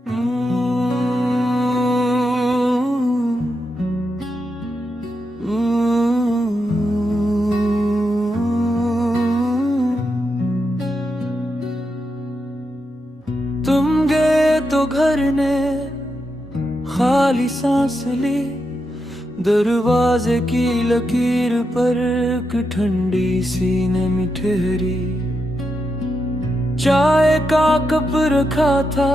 तुम गए तो घर ने खाली सांस ली, दरवाजे की लकीर पर एक ठंडी सी नमी ठहरी। चाय का कप रखा था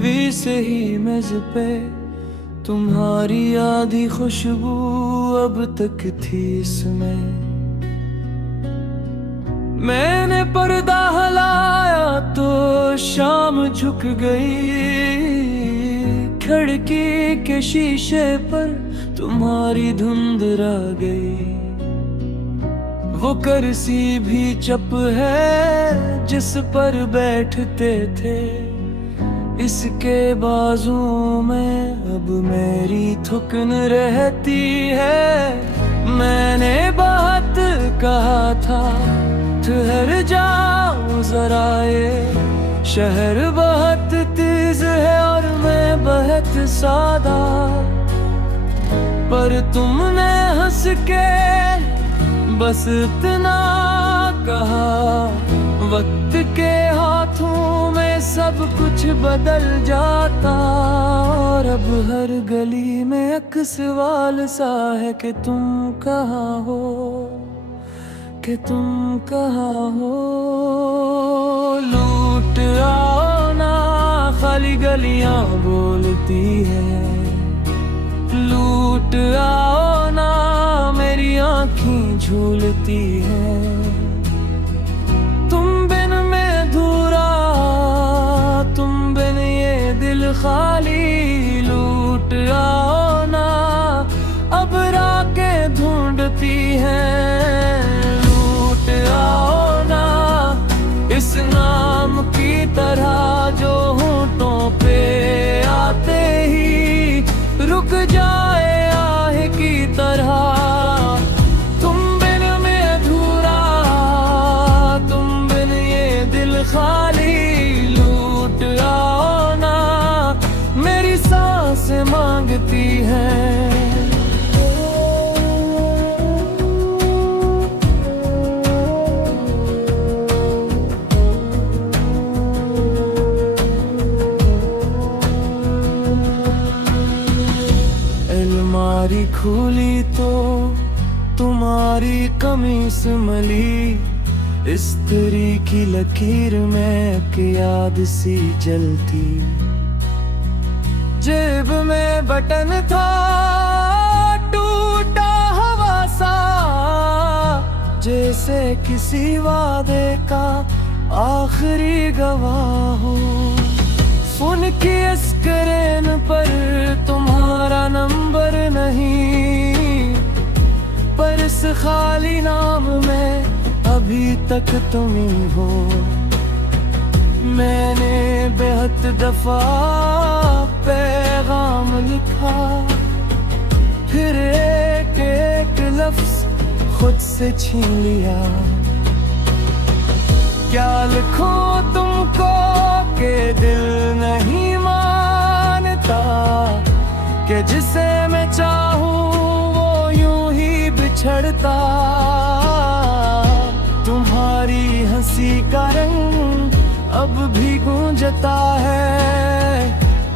वी से ही मेज पे, तुम्हारी आधी खुशबू अब तक थी इसमें। मैंने पर्दा हलाया तो शाम झुक गई, खिड़की के शीशे पर तुम्हारी धुंध रह गई। वो कुर्सी भी चप है जिस पर बैठते थे, इसके बाजुओं में अब मेरी थुकन रहती है। मैंने बहुत कहा था ठहर जाओ जरा, ये शहर बहुत तेज है और मैं बहुत सादा। पर तुमने हंस के बस इतना कहा, वक्त के हाथों में सब कुछ बदल जाता। और अब हर गली में एक सवाल सा है कि तुम कहाँ हो, कि तुम कहाँ हो। लूट आओ ना, खाली गलियां बोलती है। लूट आओ ना, मेरी आँखें झूलती है। तुम बिन मैं धूरा, तुम बिन ये दिल खाली। लूट आओ ना, अब राखें ढूंढती हैं। लूट आओ ना, इस नाम की तरह जो होंठों पे आते ही रुक जाए आह की तरह। तुम बिन मैं अधूरा, तुम बिन ये दिल खाली। लूट आओ ना, मेरी सांसें मांगती हैं। अलमारी खुली तो तुम्हारी कमीज मली, इस्त्री की लकीर में एक याद सी जलती। जेब में बटन था टूटा हवा सा, जैसे किसी वादे का आखिरी गवाह हो। उनकी स्क्रीन पर तुम्हारा नंबर नहीं, पर इस खाली नाम में अभी तक तुम ही हो। मैंने बेहद दफा पैगाम लिखा, फिर एक एक लफ्ज खुद से छीन लिया। क्या लिखूं तुमको के दिल नहीं मानता, कि जिसे मैं चाहूं वो यूं ही बिछड़ता। तुम्हारी हंसी का रंग अब भी गूंजता है,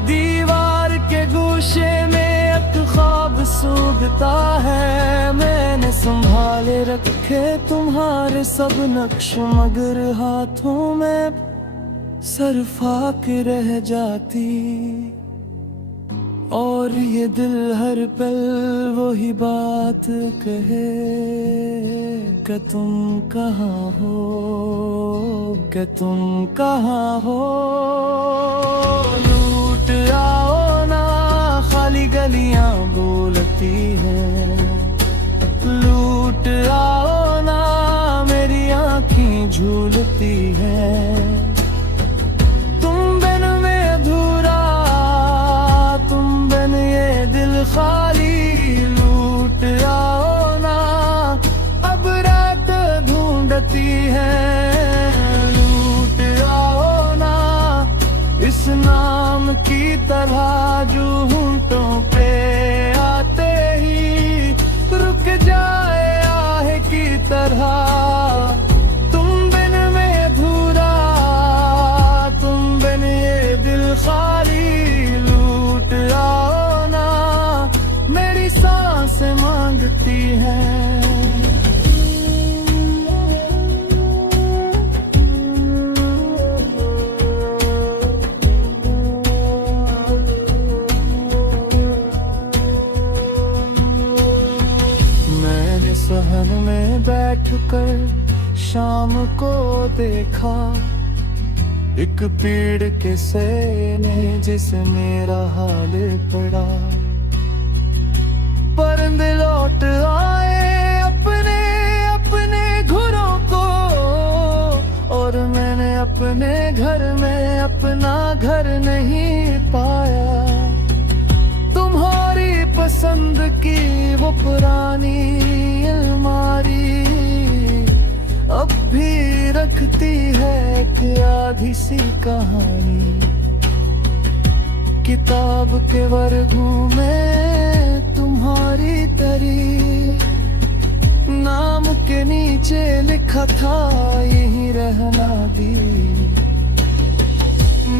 दीवार के गोशे में एक ख्वाब सूखता है। मैंने संभाले रखे तुम्हारे सब नक्श, मगर हाथों में सरफाक रह जाती। और ये दिल हर पल वही बात कहे, कि तुम कहाँ हो, कि तुम कहाँ हो। लूट आओ ना, खाली गलियां बोलती हैं। लूट आओ ना, मेरी आँखें झूलती हैं। तुम बिन मैं अधूरा, तुम बिन ये दिल खाली। लूट आओ ना, अब रात ढूंढती है। लूट आओ ना, की तरह जो होंठों पे आते ही रुक जाए आह की तरह। तुम बिन मैं अधूरा, तुम बिन ये दिल खाली। लूट आओ ना, मेरी सांसें मांगती हैं। सहन में बैठकर शाम को देखा, एक पेड़ के सैने जिसे मेरा हाल पड़ा। परिंदे लौट आए अपने अपने घरों को, और मैंने अपने घर में अपना घर नहीं पाया। तुम्हारी पसंद की वो पुरानी अलमारी अब भी रखती है एक आधी सी कहानी। किताब के वर्गों में तुम्हारी तरी, नाम के नीचे लिखा था यही रहना दी।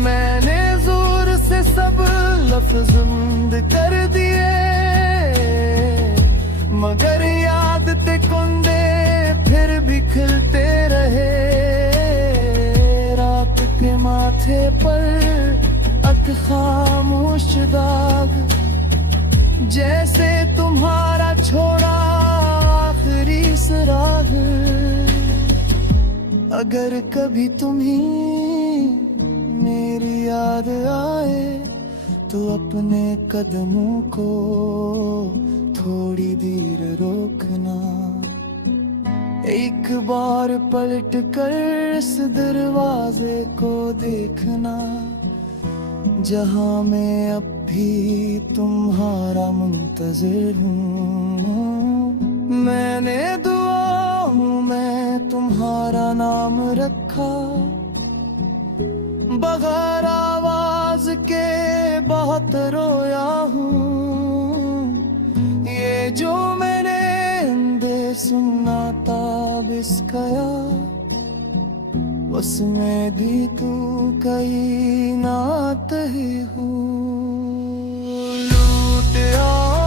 मैंने जोर से सब लफ्ज़ बंद कर दिए, मगर याद ते कुंदे फिर भी खिलते रहे। रात के माथे पर अक खामोश दाग, जैसे तुम्हारा छोड़ा आखिरी सुराग। अगर कभी तुम्हें मेरी याद आए तो अपने कदमों को थोड़ी देर रोकना। एक बार पलट कर इस दरवाजे को देखना, जहां मैं अब भी तुम्हारा मुंतजिर हूँ। मैंने दुआओं में तुम्हारा नाम रखा, बगैर आवाज के बहुत रोया हूँ। ये जो मैंने अंदर सुना था बिस्कया, उसमें भी तू कई नात ही हूँ। लूट आओ